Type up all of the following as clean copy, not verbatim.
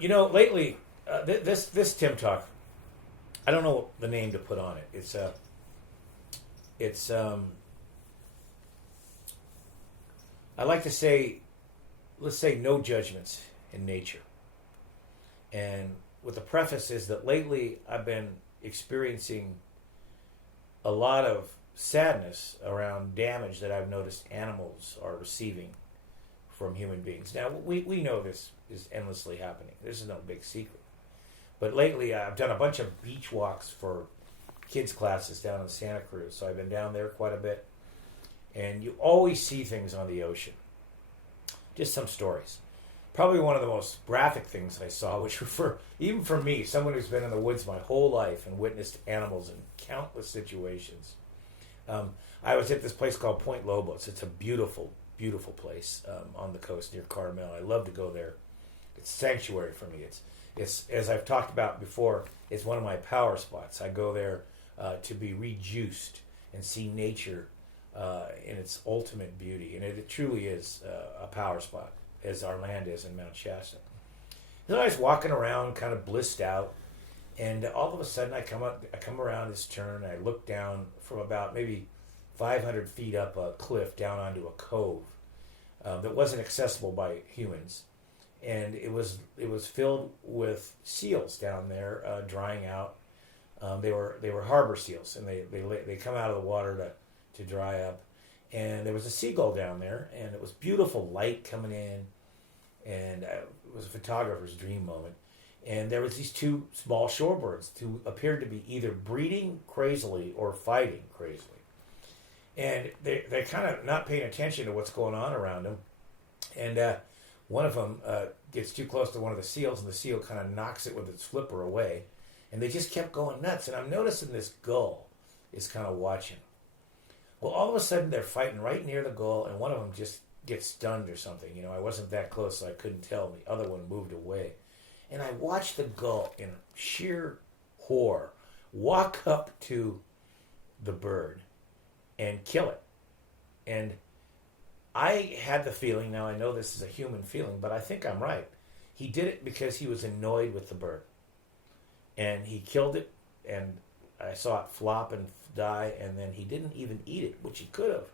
Lately, this Tim Talk, I don't know the name to put on it. It's I like to say, let's say, no judgments in nature. And with the preface is that lately I've been experiencing a lot of sadness around damage that I've noticed animals are receiving from human beings. Now, we know this is endlessly happening. This is no big secret. But lately, I've done a bunch of beach walks for kids' classes down in Santa Cruz. So I've been down there quite a bit. And you always see things on the ocean. Just some stories. Probably one of the most graphic things I saw, which were even for me, someone who's been in the woods my whole life and witnessed animals in countless situations. I was at this place called Point Lobos. It's a beautiful, beautiful place on the coast near Carmel. I love to go there. It's sanctuary for me. It's as I've talked about before, it's one of my power spots. I go there to be rejuiced and see nature in its ultimate beauty. And it truly is a power spot, as our land is in Mount Shasta. Then I was walking around, kind of blissed out, and all of a sudden I come around this turn, and I look down from about maybe 500 feet up a cliff down onto a cove that wasn't accessible by humans, and it was filled with seals down there drying out. They were harbor seals, and they come out of the water to dry up. And there was a seagull down there, and it was beautiful light coming in, and it was a photographer's dream moment. And there was these two small shorebirds who appeared to be either breeding crazily or fighting crazily. And they're kind of not paying attention to what's going on around them. And one of them gets too close to one of the seals, and the seal kind of knocks it with its flipper away. And they just kept going nuts. And I'm noticing this gull is kind of watching. Well, all of a sudden, they're fighting right near the gull, and one of them just gets stunned or something. I wasn't that close, so I couldn't tell. The other one moved away. And I watched the gull, in sheer horror, walk up to the bird and kill it. And I had the feeling, now I know this is a human feeling, but I think I'm right. He did it because he was annoyed with the bird. And he killed it, and I saw it flop and die, and then he didn't even eat it, which he could have.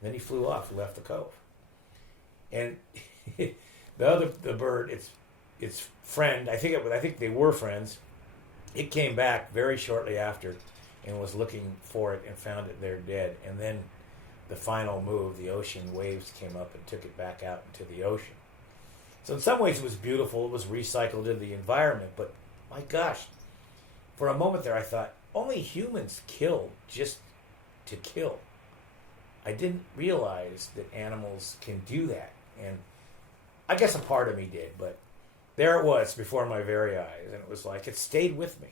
And then he flew off and left the cove. And the bird, its friend, I think they were friends. It came back very shortly after and was looking for it and found it there dead. And then the final move, the ocean waves came up and took it back out into the ocean. So in some ways it was beautiful. It was recycled into the environment. But my gosh, for a moment there I thought, only humans kill just to kill. I didn't realize that animals can do that. And I guess a part of me did, but there it was before my very eyes. And it was like, it stayed with me.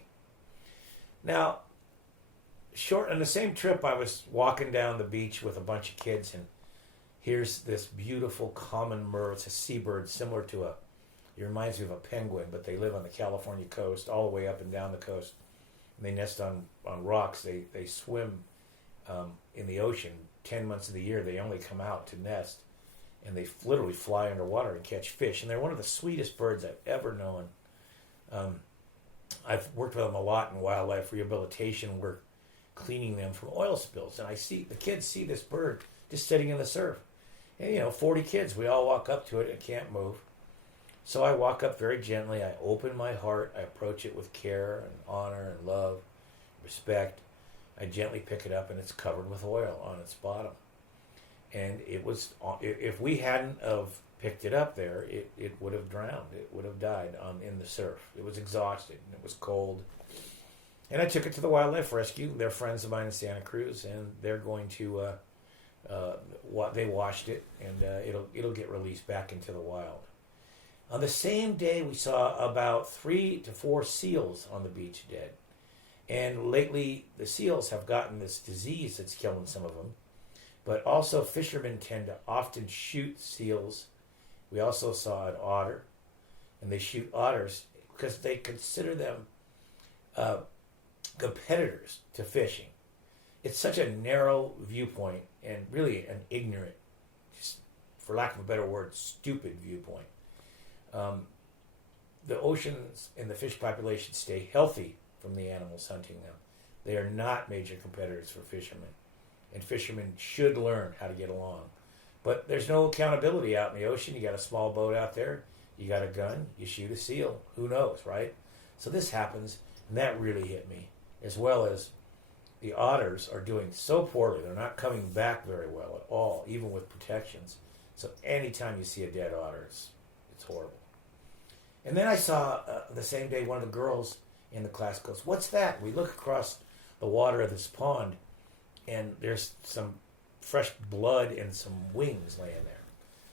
Now, on the same trip, I was walking down the beach with a bunch of kids, and here's this beautiful common murre. It's a seabird similar to it reminds me of a penguin, but they live on the California coast, all the way up and down the coast. And they nest on rocks. They swim in the ocean 10 months of the year. They only come out to nest, and they literally fly underwater and catch fish. And they're one of the sweetest birds I've ever known. I've worked with them a lot in wildlife rehabilitation work, cleaning them from oil spills. And the kids see this bird just sitting in the surf. And 40 kids, we all walk up to it and can't move. So I walk up very gently. I open my heart. I approach it with care and honor and love, respect. I gently pick it up, and it's covered with oil on its bottom. And it was, if we hadn't have picked it up there, it would have drowned. It would have died in the surf. It was exhausted, and it was cold. And I took it to the wildlife rescue. They're friends of mine in Santa Cruz, and they're going to, they washed it, and it'll get released back into the wild. On the same day, we saw about 3 to 4 seals on the beach dead. And lately, the seals have gotten this disease that's killing some of them. But also, fishermen tend to often shoot seals. We also saw an otter, and they shoot otters because they consider them competitors to fishing. It's such a narrow viewpoint and really an ignorant, just for lack of a better word, stupid viewpoint. the oceans and the fish population stay healthy from the animals hunting them. They are not major competitors for fishermen, and fishermen should learn how to get along. But there's no accountability out in the ocean. You got a small boat out there, you got a gun, you shoot a seal. Who knows, right? So this happens, and that really hit me, as well as the otters are doing so poorly. They're not coming back very well at all, even with protections. So anytime you see a dead otter, it's horrible. And then I saw the same day one of the girls in the class goes, "What's that?" We look across the water of this pond, and there's some fresh blood and some wings laying there.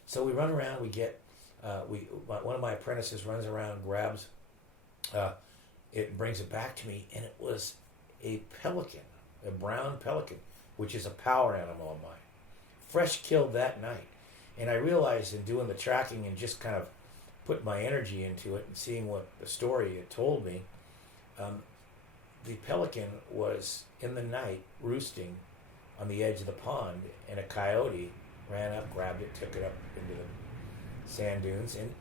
So we run around. We get one of my apprentices runs around, grabs it, and brings it back to me, and it was a pelican, a brown pelican, which is a power animal of mine, fresh killed that night. And I realized in doing the tracking and just kind of put my energy into it and seeing what the story it told me, the pelican was in the night roosting on the edge of the pond, and a coyote ran up, grabbed it, took it up into the sand dunes, and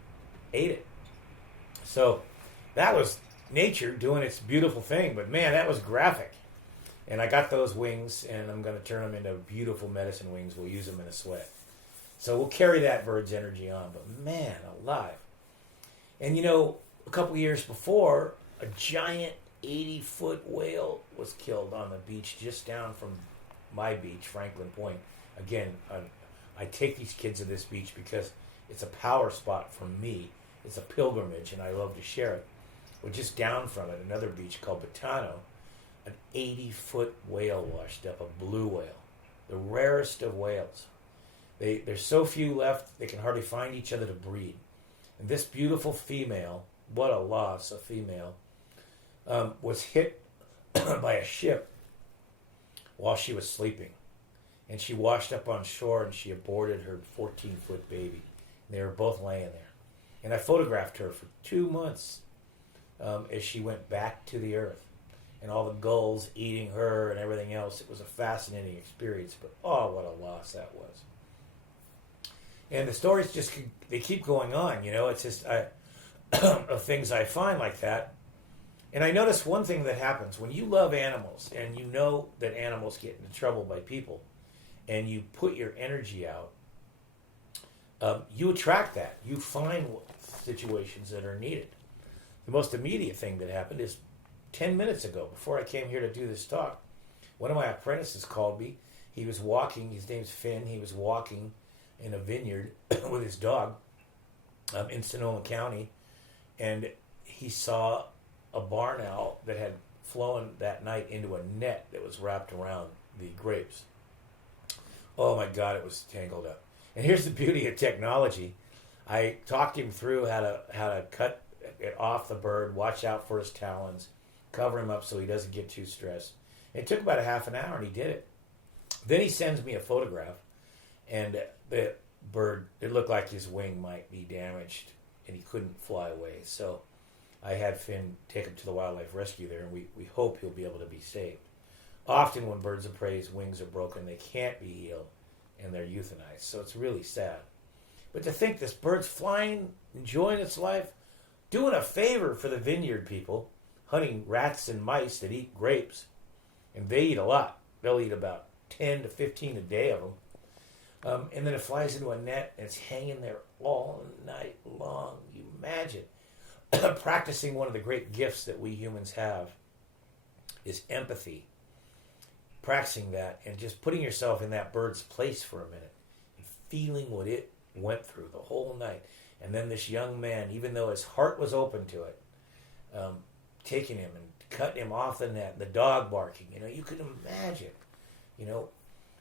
ate it. So that was nature doing its beautiful thing, but man, that was graphic. And I got those wings, and I'm going to turn them into beautiful medicine wings. We'll use them in a sweat. So we'll carry that bird's energy on. But man, alive. And you know, a couple years before, a giant 80-foot whale was killed on the beach just down from my beach, Franklin Point. Again, I take these kids to this beach because it's a power spot for me. It's a pilgrimage, and I love to share it. Well, just down from it, another beach called Batano, an 80-foot whale washed up, a blue whale, the rarest of whales. There's so few left, they can hardly find each other to breed. And this beautiful female, what a loss, a female, was hit by a ship while she was sleeping. And she washed up on shore, and she aborted her 14-foot baby. They were both laying there. And I photographed her for 2 months as she went back to the earth. And all the gulls eating her and everything else. It was a fascinating experience, but oh, what a loss that was. And the stories just, they keep going on, you know. It's just of things I find like that. And I notice one thing that happens when you love animals and you know that animals get into trouble by people and you put your energy out, you attract that. You find situations that are needed. The most immediate thing that happened is 10 minutes ago, before I came here to do this talk, one of my apprentices called me. He was walking, his name's Finn, he was walking in a vineyard with his dog in Sonoma County, and he saw a barn owl that had flown that night into a net that was wrapped around the grapes. Oh my God, it was tangled up. And here's the beauty of technology. I talked him through how to cut it off the bird, watch out for his talons, cover him up so he doesn't get too stressed. It took about a half an hour, and he did it. Then he sends me a photograph, and the bird, it looked like his wing might be damaged, and he couldn't fly away. So I had Finn take him to the wildlife rescue there, and we hope he'll be able to be saved. Often when birds of prey's wings are broken, they can't be healed, and they're euthanized. So it's really sad. But to think this bird's flying, enjoying its life, doing a favor for the vineyard people, hunting rats and mice that eat grapes, and they eat a lot. They'll eat about 10 to 15 a day of them. And then it flies into a net, and it's hanging there all night long. You imagine practicing one of the great gifts that we humans have is empathy. Practicing that and just putting yourself in that bird's place for a minute and feeling what it went through the whole night. And then this young man, even though his heart was open to it, taking him and cutting him off the net, the dog barking, you can imagine,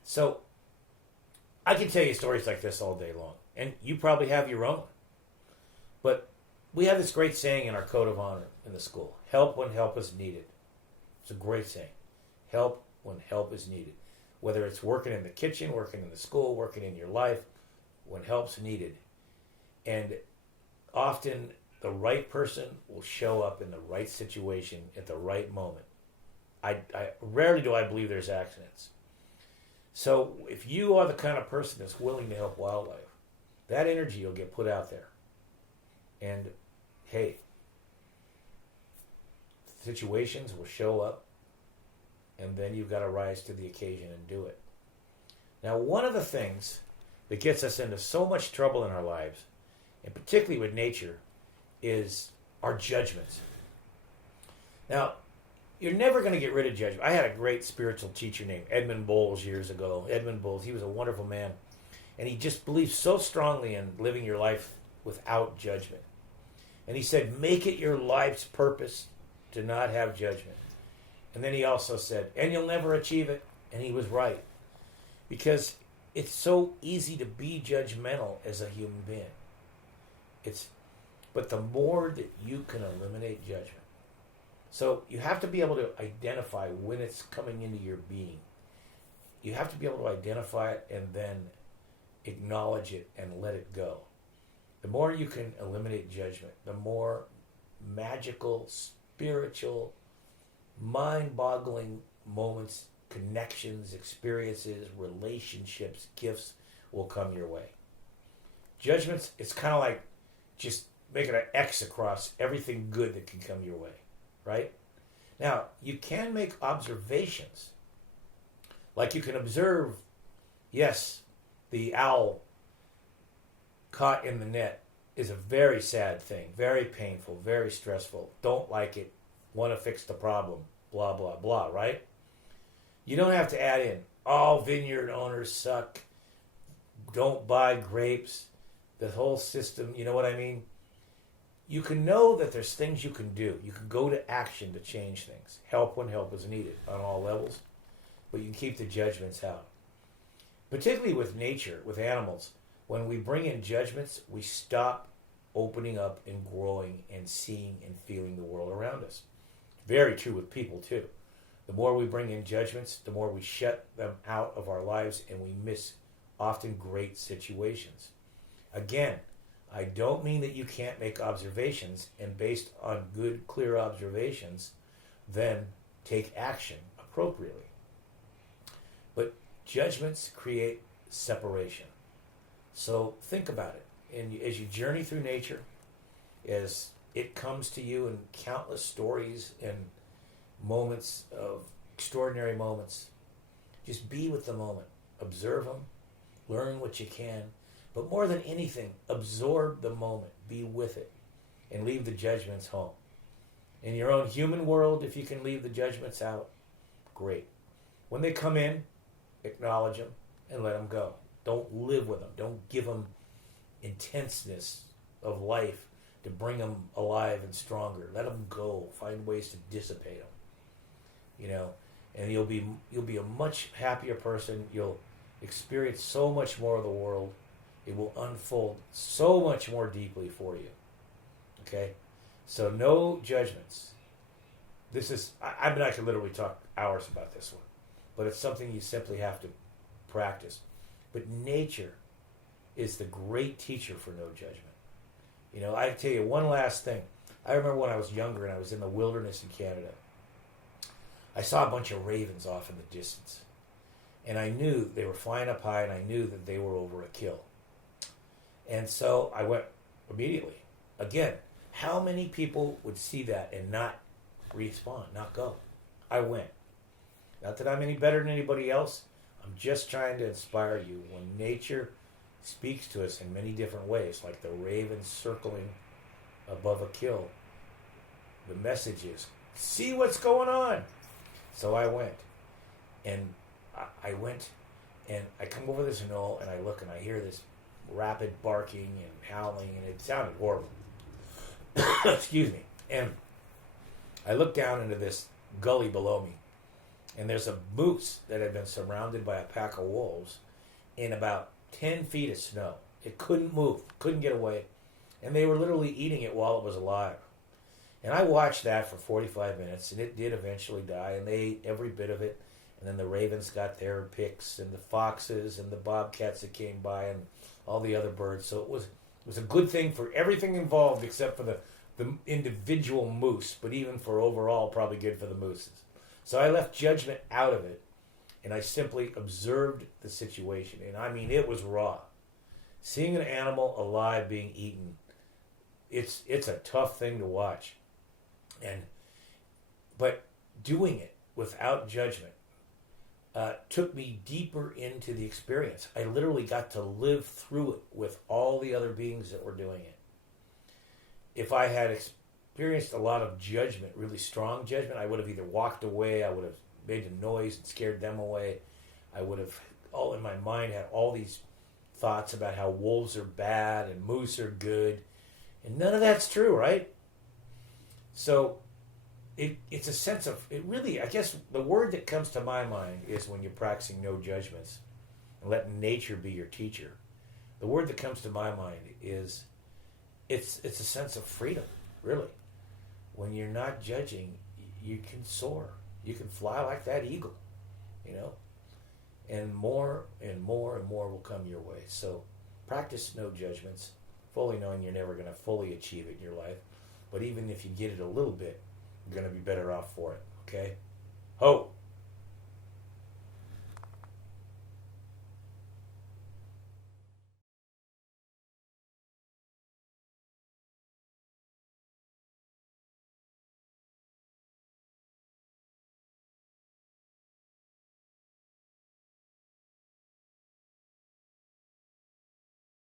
So I can tell you stories like this all day long, and you probably have your own. But we have this great saying in our code of honor in the school: help when help is needed. It's a great saying. Help when help is needed. Whether it's working in the kitchen, working in the school, working in your life, when help's needed. And often the right person will show up in the right situation at the right moment. I rarely do I believe there's accidents. So if you are the kind of person that's willing to help wildlife, that energy will get put out there. And hey, situations will show up, and then you've got to rise to the occasion and do it. Now, one of the things that gets us into so much trouble in our lives, and particularly with nature, is our judgments. Now, you're never going to get rid of judgment. I had a great spiritual teacher named Edmund Bowles years ago. Edmund Bowles, he was a wonderful man. And he just believed so strongly in living your life without judgment. And he said, make it your life's purpose to not have judgment. And then he also said, and you'll never achieve it. And he was right. Because it's so easy to be judgmental as a human being. But the more that you can eliminate judgment. So you have to be able to identify when it's coming into your being. You have to be able to identify it and then acknowledge it and let it go. The more you can eliminate judgment, the more magical, spiritual, mind-boggling moments, connections, experiences, relationships, gifts will come your way. Judgments, it's kind of like just making an X across everything good that can come your way, right? Now, you can make observations. Like you can observe, yes, the owl caught in the net is a very sad thing, very painful, very stressful. Don't like it, want to fix the problem, blah, blah, blah, right? You don't have to add in, all vineyard owners suck, don't buy grapes, the whole system, you know what I mean? You can know that there's things you can do. You can go to action to change things. Help when help is needed on all levels. But you can keep the judgments out. Particularly with nature, with animals, when we bring in judgments, we stop opening up and growing and seeing and feeling the world around us. Very true with people too. The more we bring in judgments, the more we shut them out of our lives and we miss often great situations. Again, I don't mean that you can't make observations and based on good, clear observations, then take action appropriately. But judgments create separation. So think about it. And as you journey through nature, as it comes to you in countless stories and moments of extraordinary moments, just be with the moment. Observe them. Learn what you can. But more than anything, absorb the moment. Be with it. And leave the judgments home. In your own human world, if you can leave the judgments out, great. When they come in, acknowledge them and let them go. Don't live with them. Don't give them intenseness of life to bring them alive and stronger. Let them go. Find ways to dissipate them. You know, and you'll be a much happier person. You'll experience so much more of the world. It will unfold so much more deeply for you. Okay? So no judgments. This is, I mean, I could literally talk hours about this one. But it's something you simply have to practice. But nature is the great teacher for no judgment. You know, I tell you one last thing. I remember when I was younger and I was in the wilderness in Canada. I saw a bunch of ravens off in the distance. And I knew they were flying up high and I knew that they were over a kill. And so I went immediately. Again, how many people would see that and not respond, not go? I went. Not that I'm any better than anybody else. I'm just trying to inspire you. When nature speaks to us in many different ways, like the raven circling above a kill, the message is, see what's going on. So I went. And I went and I come over this knoll and I look and I hear this rapid barking and howling and it sounded horrible. Excuse me. And I look down into this gully below me and there's a moose that had been surrounded by a pack of wolves in about 10 feet of snow. It couldn't move, couldn't get away, and they were literally eating it while it was alive. And I watched that for 45 minutes and it did eventually die and they ate every bit of it. And then the ravens got their picks and the foxes and the bobcats that came by and all the other birds. So it was a good thing for everything involved except for the individual moose, but even for overall, probably good for the mooses. So I left judgment out of it, and I simply observed the situation. And I mean, it was raw. Seeing an animal alive being eaten, it's a tough thing to watch. And But doing it without judgment took me deeper into the experience. I literally got to live through it with all the other beings that were doing it. If I had experienced a lot of judgment, really strong judgment, I would have either walked away, I would have made a noise and scared them away. I would have, all in my mind, had all these thoughts about how wolves are bad and moose are good. And none of that's true, right? So it's a sense of, it really, I guess the word that comes to my mind is when you're practicing no judgments and letting nature be your teacher. The word that comes to my mind is, it's a sense of freedom, really. When you're not judging, you can soar. You can fly like that eagle, you know? And more and more and more will come your way. So practice no judgments, fully knowing you're never going to fully achieve it in your life. But even if you get it a little bit, you're going to be better off for it, okay? Ho!